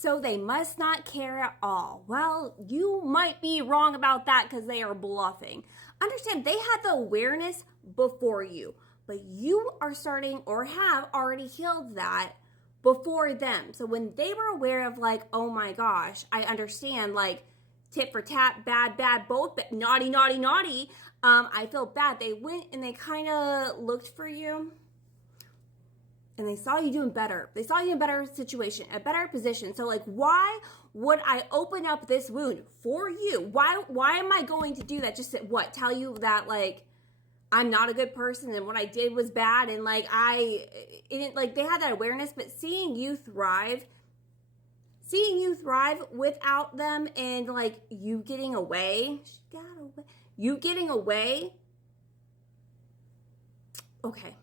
So they must not care at all. Well, you might be wrong about that because they are bluffing. Understand, they had the awareness before you, but you are starting or have already healed that before them. So when they were aware of like, oh my gosh, I understand, like tit for tat, bad, bad, both, but naughty, naughty, naughty, I feel bad. They went and they kind of looked for you. And they saw you doing better. They saw you in a better situation, a better position. So like, why would I open up this wound for you? Why am I going to do that? Just to, what? Tell you that like, I'm not a good person and what I did was bad. And like, they had that awareness, but seeing you thrive without them and like you getting away, okay,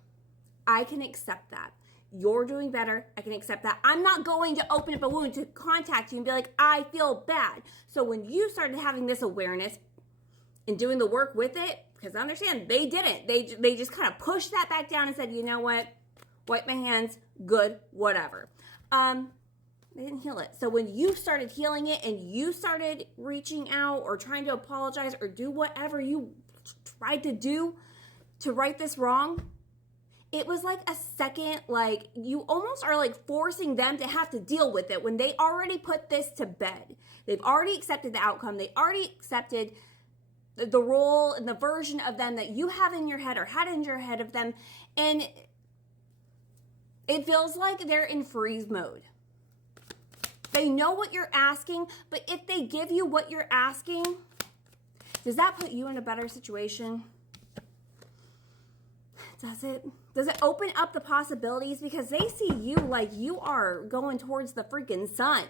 I can accept that. You're doing better. I can accept that. I'm not going to open up a wound to contact you and be like, I feel bad. So when you started having this awareness and doing the work with it, because I understand they didn't. They just kind of pushed that back down and said, you know what? Wipe my hands. Good. Whatever. They didn't heal it. So when you started healing it and you started reaching out or trying to apologize or do whatever you tried to do to right this wrong, it was like a second, like you almost are like forcing them to have to deal with it when they already put this to bed. They've already accepted the outcome. They already accepted the role and the version of them that you have in your head or had in your head of them. And it feels like they're in freeze mode. They know what you're asking, but if they give you what you're asking, does that put you in a better situation? Does it? Does it open up the possibilities? Because they see you like you are going towards the freaking sun.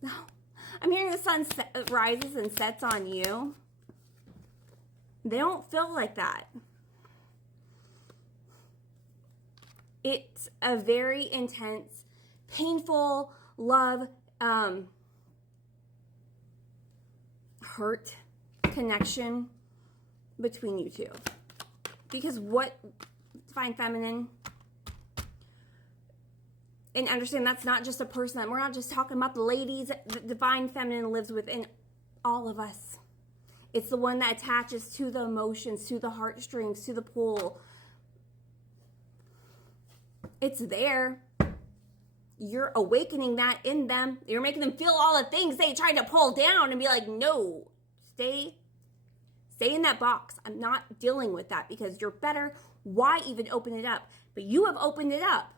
No. I'm hearing the sun rises and sets on you. They don't feel like that. It's a very intense, painful love, hurt connection between you two. Because what Divine Feminine, and understand that's not just a person. We're not just talking about the ladies. The Divine Feminine lives within all of us. It's the one that attaches to the emotions, to the heartstrings, to the pull. It's there. You're awakening that in them. You're making them feel all the things they tried to pull down and be like, no, stay in that box. I'm not dealing with that because you're better. Why even open it up? But you have opened it up.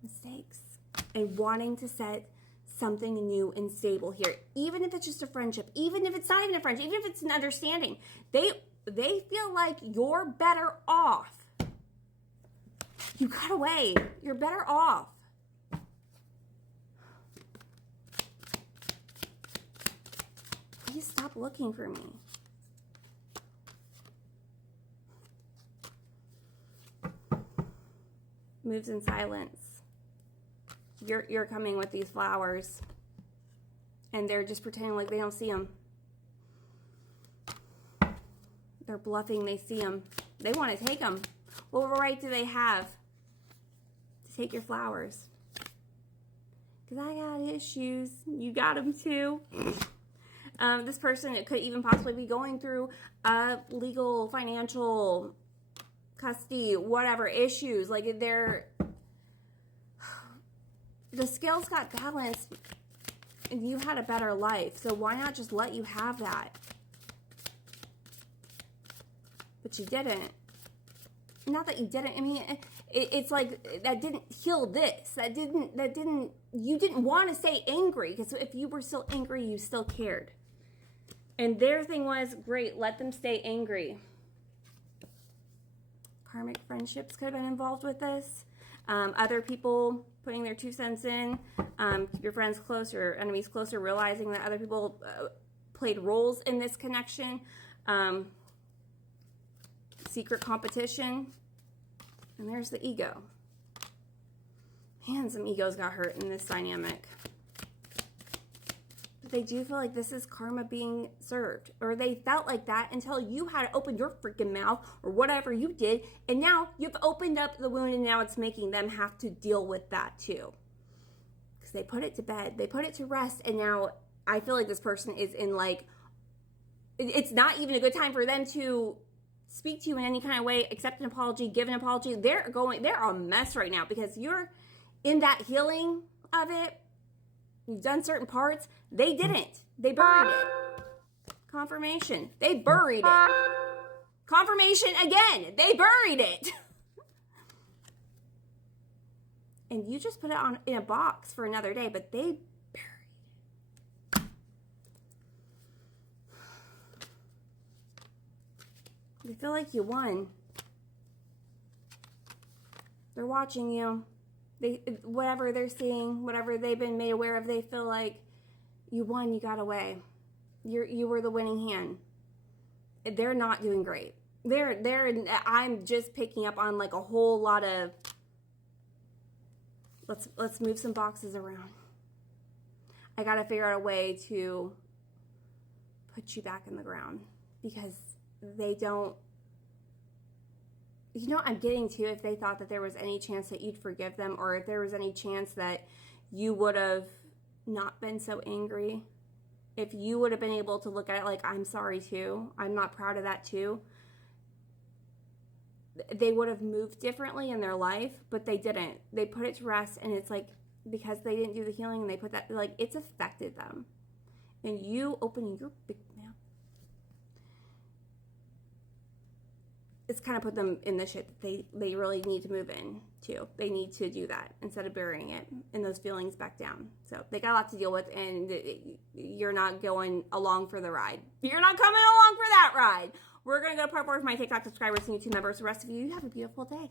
Mistakes and wanting to set something new and stable here. Even if it's just a friendship, even if it's not even a friendship, even if it's an understanding, they feel like you're better off. You got away. You're better off. Please stop looking for me. Moves in silence. You're coming with these flowers. And they're just pretending like they don't see them. They're bluffing. They see them. They want to take them. What right do they have to take your flowers? Because I got issues. You got them too. This person, it could even possibly be going through legal, financial, custody, whatever issues. Like the scales got balanced and you had a better life. So why not just let you have that? But you didn't. Not that you didn't. I mean, it's like that didn't heal this. You didn't want to stay angry because if you were still angry, you still cared. And their thing was, great, let them stay angry. Karmic friendships could have been involved with this. Other people putting their 2 cents in. Keep your friends close, your enemies closer, realizing that other people played roles in this connection. Secret competition. And there's the ego. Man, some egos got hurt in this dynamic. But they do feel like this is karma being served, or they felt like that until you had to open your freaking mouth or whatever you did, and now you've opened up the wound, and now it's making them have to deal with that too. Because they put it to bed, they put it to rest, and now I feel like this person is in like, it's not even a good time for them to speak to you in any kind of way, accept an apology, give an apology. They're a mess right now because you're in that healing of it. You've done certain parts. They didn't. They buried it. Confirmation. They buried it. Confirmation again. They buried it. And you just put it on in a box for another day, but they buried it. You feel like you won. They're watching you. Whatever they're seeing, whatever they've been made aware of, they feel like you won, you got away. You were the winning hand. They're not doing great. I'm just picking up on like a whole lot of, let's move some boxes around. I got to figure out a way to put you back in the ground because they don't. You know what I'm getting to, if they thought that there was any chance that you'd forgive them, or if there was any chance that you would have not been so angry, if you would have been able to look at it like, I'm sorry too, I'm not proud of that too, they would have moved differently in their life, but they didn't. They put it to rest, and it's like, because they didn't do the healing and they put that, like, it's affected them. And you opening your big mouth, it's kind of put them in the shit that they really need to move in to. They need to do that instead of burying it and those feelings back down. So they got a lot to deal with, and you're not going along for the ride. You're not coming along for that ride. We're going to go to part 4 with my TikTok subscribers and YouTube members. The rest of you have a beautiful day.